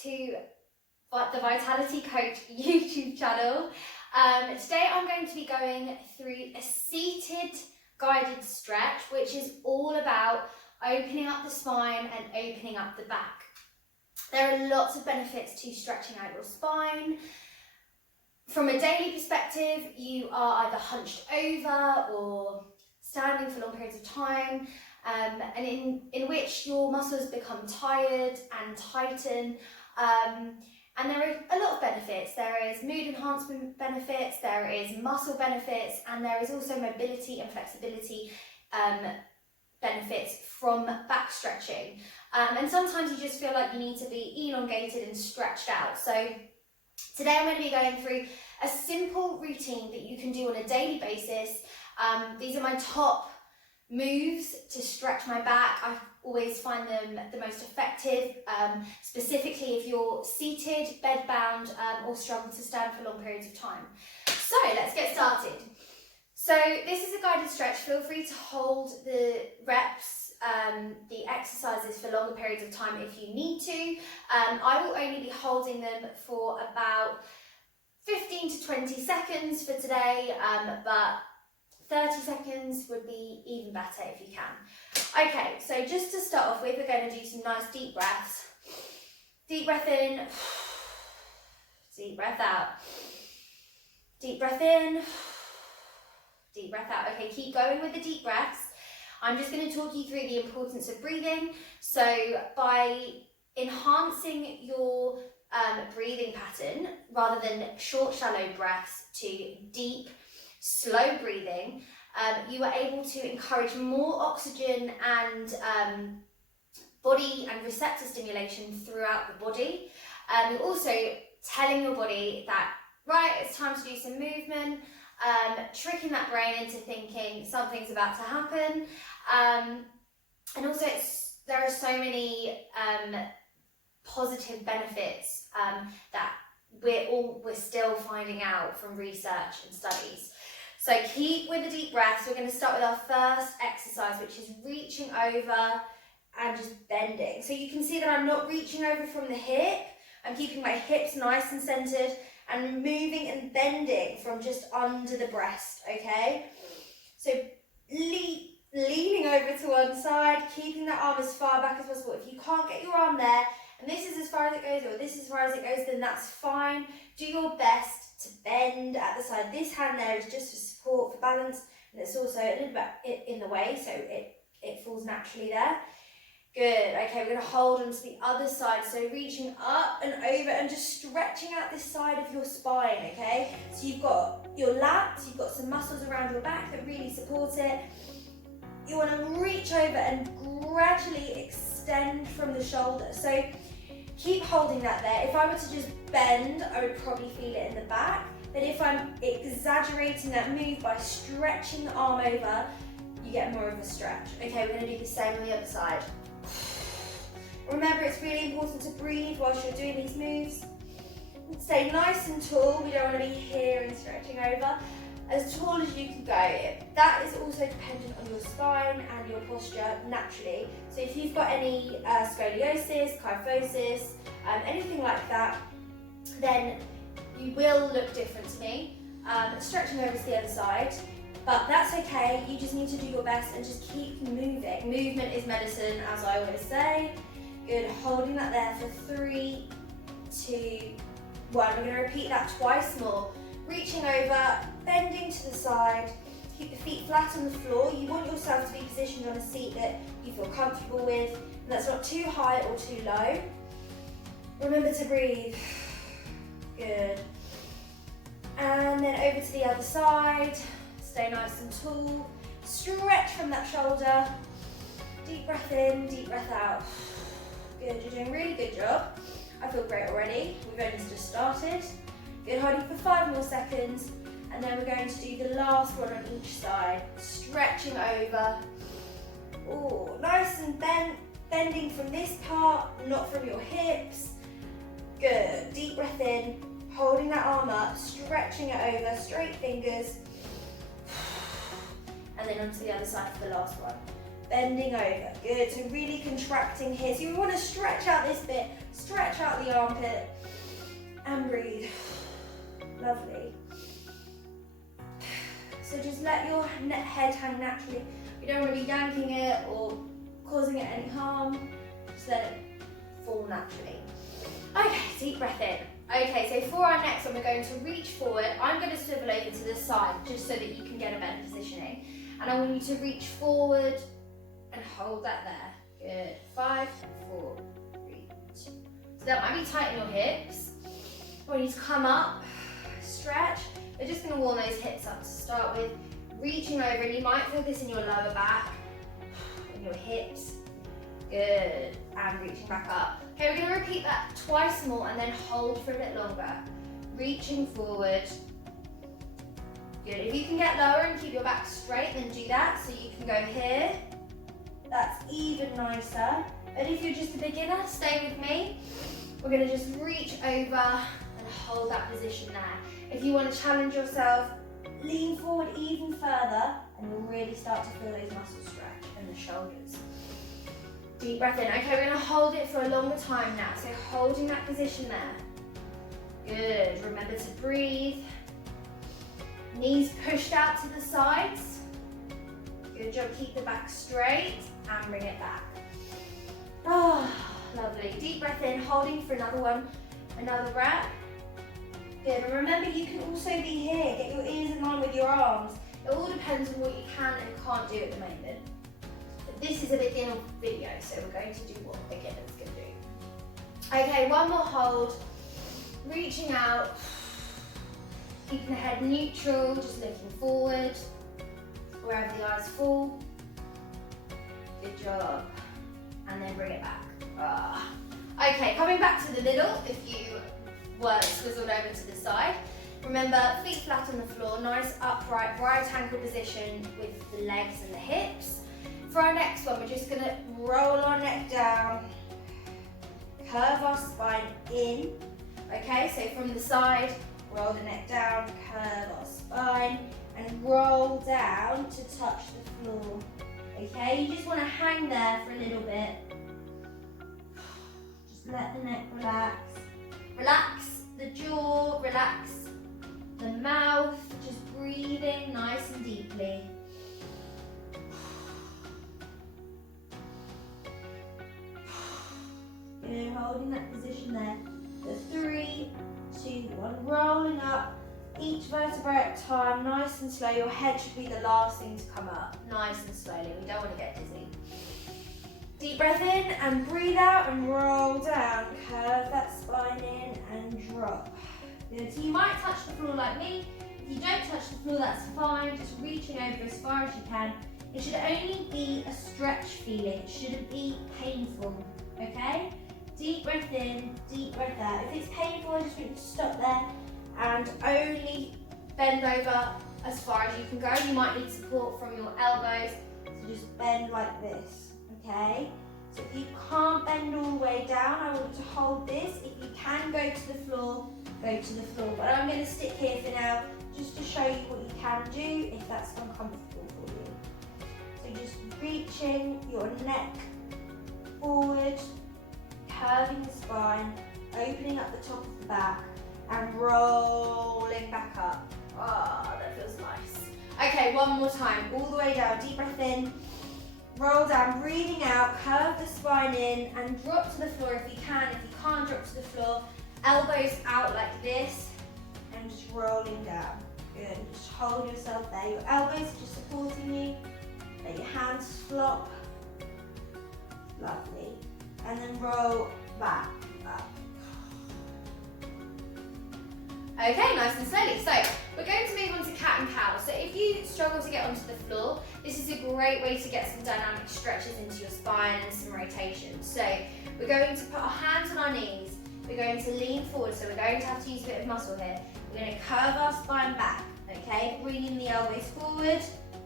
to the Vitality Coach YouTube channel. Today I'm going to be going through a seated guided stretch, which is all about opening up the spine and opening up the back. There are lots of benefits to stretching out your spine. From a daily perspective, you are either hunched over or standing for long periods of time, and in which your muscles become tired and tighten. And there are a lot of benefits. There is mood enhancement benefits, there is muscle benefits, and there is also mobility and flexibility benefits from back stretching. And sometimes you just feel like you need to be elongated and stretched out. So today I'm going to be going through a simple routine that you can do on a daily basis. These are my top moves to stretch my back. I always find them the most effective, specifically if you're seated, bed-bound, or struggle to stand for long periods of time. So let's get started. So this is a guided stretch. Feel free to hold the reps, the exercises for longer periods of time if you need to. I will only be holding them for about 15 to 20 seconds for today, but 30 seconds would be even better if you can. Okay, so just to start off with, we're going to do some nice deep breaths. Deep breath in, deep breath out. Deep breath in, deep breath out. Okay, keep going with the deep breaths. I'm just going to talk you through the importance of breathing. So by enhancing your breathing pattern, rather than short, shallow breaths to deep, slow breathing, you are able to encourage more oxygen and body and receptor stimulation throughout the body. You're also telling your body that, right, it's time to do some movement, tricking that brain into thinking something's about to happen. And also there are so many positive benefits that we're still finding out from research and studies. So keep with the deep breaths. We're going to start with our first exercise, which is reaching over and just bending. So you can see that I'm not reaching over from the hip. I'm keeping my hips nice and centered and moving and bending from just under the breast, okay? So leaning over to one side, keeping the arm as far back as possible. If you can't get your arm there, and this is as far as it goes, or this is as far as it goes, then that's fine. Do your best to bend at the side. This hand there is just for support, for balance, and it's also a little bit in the way, so it falls naturally there. Good. Okay, we're going to hold on to the other side, so reaching up and over and just stretching out this side of your spine, okay? So you've got your lats, you've got some muscles around your back that really support it. You want to reach over and gradually extend from the shoulder. So keep holding that there. If I were to just bend, I would probably feel it in the back. But if I'm exaggerating that move by stretching the arm over, you get more of a stretch. Okay, we're going to do the same on the other side. Remember, it's really important to breathe whilst you're doing these moves. Stay nice and tall. We don't want to be here and stretching over. As tall as you can go. That is also dependent on your spine and your posture naturally. So if you've got any scoliosis, kyphosis, anything like that, then you will look different to me. Stretching over to the other side, but that's okay. You just need to do your best and just keep moving. Movement is medicine, as I always say. Good, holding that there for 3, 2, 1. We're going to repeat that twice more. Reaching over, bending to the side, keep the feet flat on the floor. You want yourself to be positioned on a seat that you feel comfortable with, and that's not too high or too low. Remember to breathe. Good. And then over to the other side. Stay nice and tall. Stretch from that shoulder. Deep breath in, deep breath out. Good, you're doing a really good job. I feel great already. We've only just started. Good, holding for 5 more seconds, and then we're going to do the last one on each side. Stretching over. Oh, nice and bending from this part, not from your hips. Good, deep breath in, holding that arm up, stretching it over, straight fingers. And then onto the other side for the last one. Bending over, good, so really contracting here. So you want to stretch out this bit Stretch out the armpit and breathe. Lovely. So just let your head hang naturally. You don't want to be yanking it or causing it any harm. Just let it fall naturally. Okay, deep breath in. Okay, so for our next one, we're going to reach forward. I'm going to swivel over to the side just so that you can get a better positioning. And I want you to reach forward and hold that there. Good. 5, 4, 3, 2. So that might be tight in your hips. I want you to come up, stretch. We're just going to warm those hips up to start with. Reaching over, and you might feel this in your lower back, in your hips. Good. And reaching back up. Okay, we're going to repeat that twice more and then hold for a bit longer. Reaching forward. Good. If you can get lower and keep your back straight, then do that. So you can go here. That's even nicer. But if you're just a beginner, stay with me. We're going to just reach over and hold that position there. If you want to challenge yourself, lean forward even further and you'll really start to feel those muscles stretch and the shoulders. Deep breath in. Okay, we're going to hold it for a longer time now. So holding that position there. Good. Remember to breathe. Knees pushed out to the sides. Good job. Keep the back straight and bring it back. Oh, lovely. Deep breath in, holding for another one. Another breath. Good. And remember, you can also be here. Get your ears in line with your arms. It all depends on what you can and can't do at the moment. This is a beginner video, so we're going to do what beginners can do. Okay, one more hold. Reaching out. Keeping the head neutral, just looking forward. Wherever the eyes fall. Good job. And then bring it back. Okay, coming back to the middle, if you were swizzled over to the side. Remember, feet flat on the floor, nice upright right ankle position with the legs and the hips. For our next one, we're just going to roll our neck down, curve our spine in. Okay, so from the side, roll the neck down, curve our spine, and roll down to touch the floor. Okay, you just want to hang there for a little bit. Just let the neck relax. Relax the jaw, relax the mouth, just breathing nice and deeply. Good, holding that position there. So 3, 2, 1, rolling up. Each vertebrae at a time, nice and slow. Your head should be the last thing to come up. Nice and slowly, we don't want to get dizzy. Deep breath in and breathe out and roll down. Curve that spine in and drop. Good, so you might touch the floor like me. If you don't touch the floor, that's fine. Just reaching over as far as you can. It should only be a stretch feeling. It shouldn't be painful, okay? Deep breath in, deep breath out. If it's painful, I just want you to stop there and only bend over as far as you can go. You might need support from your elbows, so just bend like this, okay? So if you can't bend all the way down, I want you to hold this. If you can go to the floor, go to the floor. But I'm going to stick here for now, just to show you what you can do if that's uncomfortable for you. So just reaching your neck forward, curving the spine, opening up the top of the back, and rolling back up. Oh, that feels nice. Okay, one more time, all the way down, deep breath in, roll down, breathing out, curve the spine in, and drop to the floor if you can. If you can't drop to the floor, elbows out like this, and just rolling down. Good, just hold yourself there. Your elbows are just supporting you. Let your hands flop. Lovely. And then roll back up. Okay, nice and slowly. So we're going to move on to cat and cow. So if you struggle to get onto the floor, this is a great way to get some dynamic stretches into your spine and some rotation. So we're going to put our hands on our knees. We're going to lean forward, so we're going to have to use a bit of muscle here. We're going to curve our spine back, okay? Bringing the elbows forward,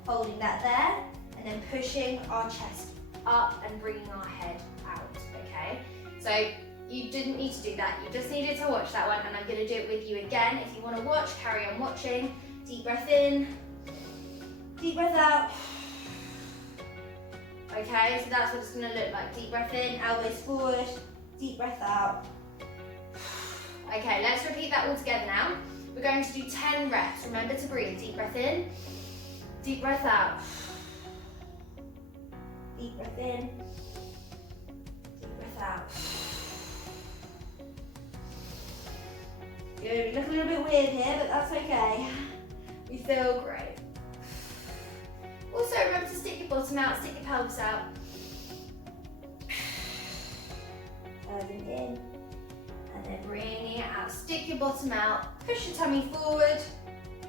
holding that there, and then pushing our chest up and bringing our head out, okay? So you didn't need to do that, you just needed to watch that one, and I'm going to do it with you again. If you want to watch, carry on watching. Deep breath in, deep breath out. Okay, so that's what it's going to look like. Deep breath in, elbows forward, Deep breath out. Okay, let's repeat that all together now. We're going to do 10 reps. Remember to breathe. Deep breath in, deep breath out. Deep breath in, deep breath out. Good, we look a little bit weird here, but that's okay. We feel great. Also, remember to stick your bottom out, stick your pelvis out. Curving in, and then bringing it out. Stick your bottom out, push your tummy forward.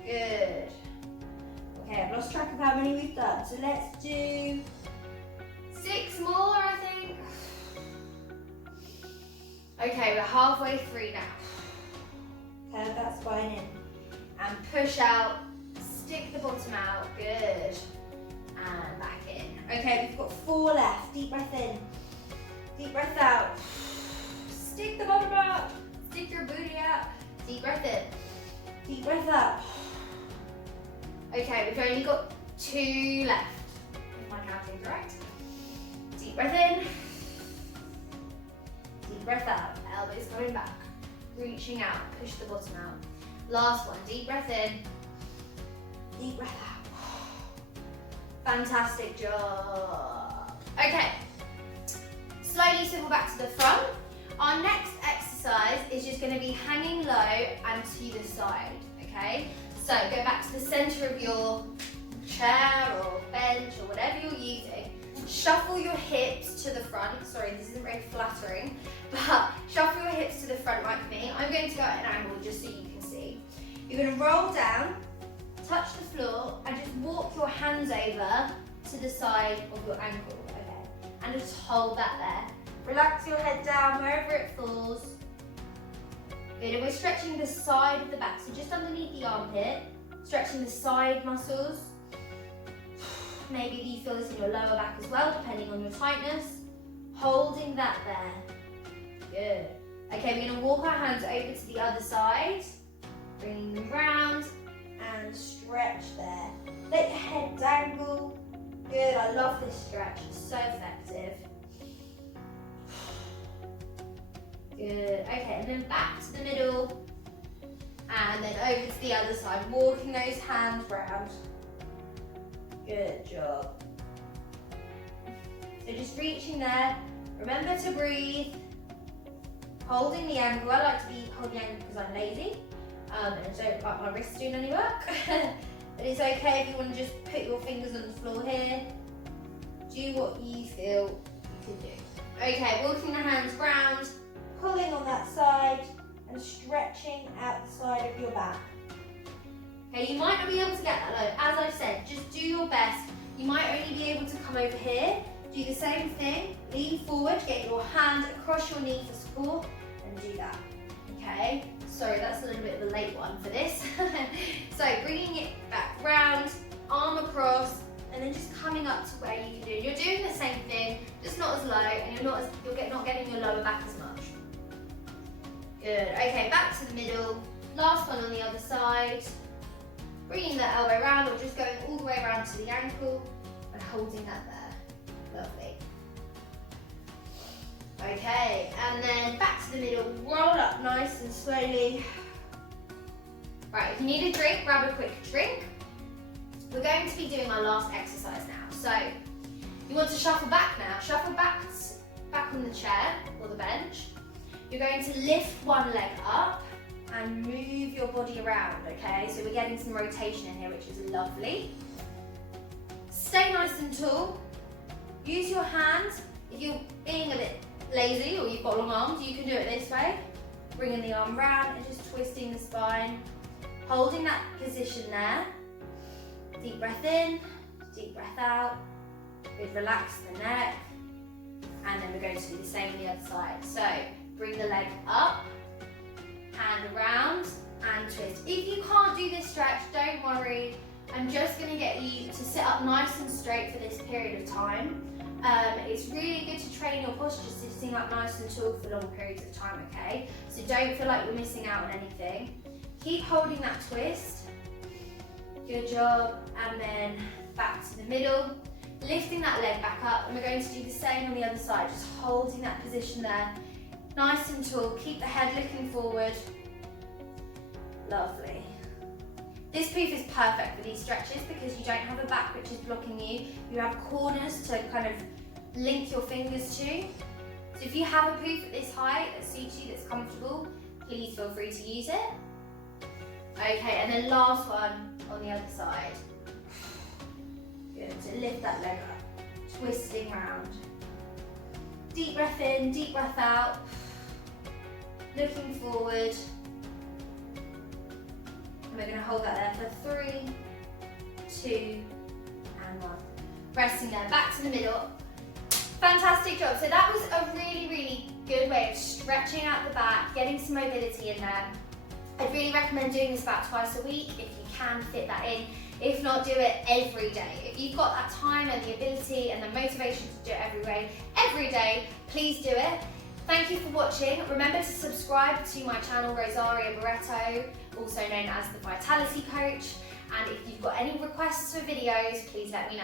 Good. Okay, I've lost track of how many we've done, so let's do 6 more, I think. Okay, we're halfway through now. Curve that spine in, and push out, stick the bottom out, good. And back in. Okay, we've got 4 left. Deep breath in, deep breath out. Stick the bottom out, stick your booty out. Deep breath in, deep breath out. Okay, we've only got 2 left, if my counting is correct. Deep breath in, deep breath out. Elbows going back, reaching out, push the bottom out. Last one, deep breath in, deep breath out. Fantastic job. Okay, slowly swivel back to the front. Our next exercise is just going to be hanging low and to the side, okay? So go back to the center of your chair or bench or whatever you're using. Shuffle your hips to the front. Sorry, this isn't very flattering, but shuffle your hips to the front like me. I'm going to go at an angle just so you can see. You're going to roll down, touch the floor, and just walk your hands over to the side of your ankle, okay? And just hold that there. Relax your head down wherever it falls. Good, and we're stretching the side of the back, so just underneath the armpit, stretching the side muscles. Maybe you feel this in your lower back as well, depending on your tightness. Holding that there. Good. Okay, we're gonna walk our hands over to the other side, bringing them round, and stretch there. Let your head dangle. Good, I love this stretch, it's so effective. Good, okay, and then back to the middle, and then over to the other side, walking those hands round. Good job. So just reaching there, remember to breathe, holding the angle. I like to be holding the angle because I'm lazy, and I don't like my wrists doing any work. But it's okay if you want to just put your fingers on the floor here. Do what you feel you can do. Okay, walking the hands round, pulling on that side and stretching out the side of your back. Okay, you might not be able to get that low. As I've said, just do your best. You might only be able to come over here. Do the same thing. Lean forward, get your hand across your knee for support, and do that. Okay? Sorry, that's a little bit of a late one for this. So bringing it back round, arm across, and then just coming up to where you can do. You're doing the same thing, just not as low, and you're not getting your lower back as much. Good. Okay, back to the middle. Last one on the other side. Bringing the elbow round, or just going all the way around to the ankle and holding that there. Lovely. Okay, and then back to the middle. Roll up nice and slowly. Right, if you need a drink, grab a quick drink. We're going to be doing our last exercise now. So you want to shuffle back now. Shuffle back on the chair or the bench. You're going to lift one leg up and move your body around, okay? So we're getting some rotation in here, which is lovely. Stay nice and tall. Use your hands. If you're being a bit lazy or you've got long arms, you can do it this way. Bringing the arm round and just twisting the spine. Holding that position there. Deep breath in, deep breath out. Good, relax the neck. And then we're going to do the same on the other side. So bring the leg up, hand around and twist. If you can't do this stretch, don't worry. I'm just going to get you to sit up nice and straight for this period of time. It's really good to train your posture sitting up nice and tall for long periods of time, okay? So don't feel like you're missing out on anything. Keep holding that twist. Good job. And then back to the middle. Lifting that leg back up, and we're going to do the same on the other side, just holding that position there. Nice and tall, keep the head looking forward. Lovely. This poof is perfect for these stretches because you don't have a back which is blocking you. You have corners to kind of link your fingers to. So if you have a poof at this height that suits you, that's comfortable, please feel free to use it. Okay, and then last one on the other side. Good, so lift that leg up, twisting round. Deep breath in, deep breath out. Looking forward. And we're going to hold that there for 3, 2, and 1. Resting there, back to the middle. Fantastic job. So that was a really, really good way of stretching out the back, getting some mobility in there. I'd really recommend doing this about twice a week if you can fit that in. If not, do it every day. If you've got that time and the ability and the motivation to do it every day, please do it. Thank you for watching. Remember to subscribe to my channel, Rosaria Barreto, also known as the Vitality Coach. And if you've got any requests for videos, please let me know.